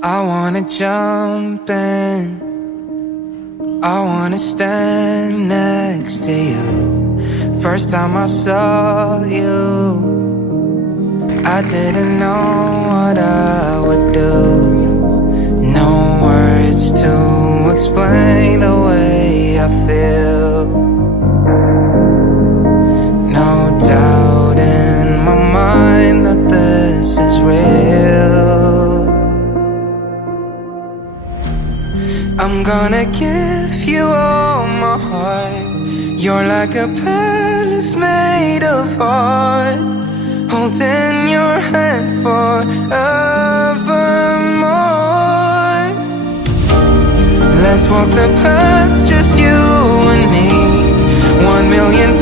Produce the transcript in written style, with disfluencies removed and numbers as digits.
I wanna jump in, I wanna stand next to you. First time I saw you, I didn't know what I would do. No words to explain the way I feel. No doubt in my mind that this is real. I'm gonna give you all my heart. You're like a palace made of heart, holding your hand forevermore. Let's walk the path, just you and me. 1,000,000